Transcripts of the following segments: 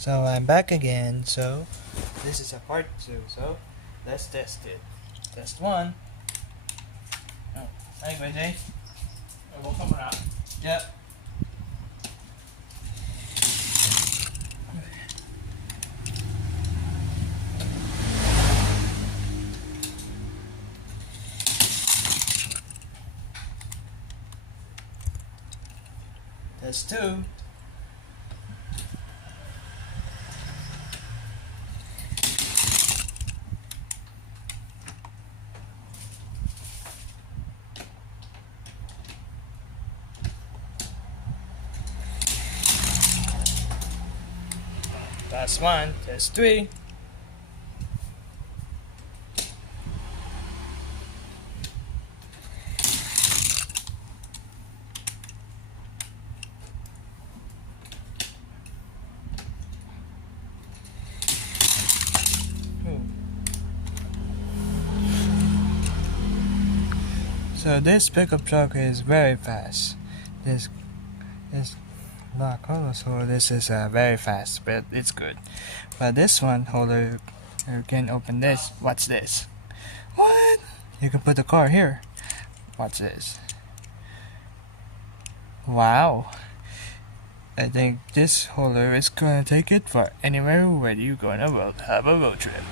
So I'm back again. So this is a part 2. So let's test it. Test 1. Oh, hi, Jay. We'll come out. Yep. Test 2. Last one. Test 3. So this pickup truck is very fast. This black hollow, so this is very fast, but it's good. But this one holder, you can open this. What's this? What? You can put the car here. What's this? Wow. I think this holder is gonna take it for anywhere where you're gonna have a road trip.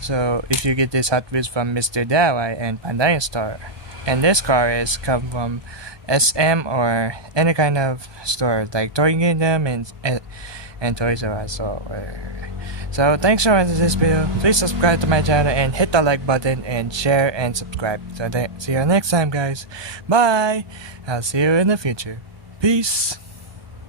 So if you get this Hot Wheels from Mr. Dawai and Pandayan Store, and this car is come from SM or any kind of store like Toy Kingdom and Toys R Us. So thanks for watching this video. Please subscribe to my channel and hit the like button and share and subscribe. So see you next time, guys. Bye. I'll see you in the future. Peace.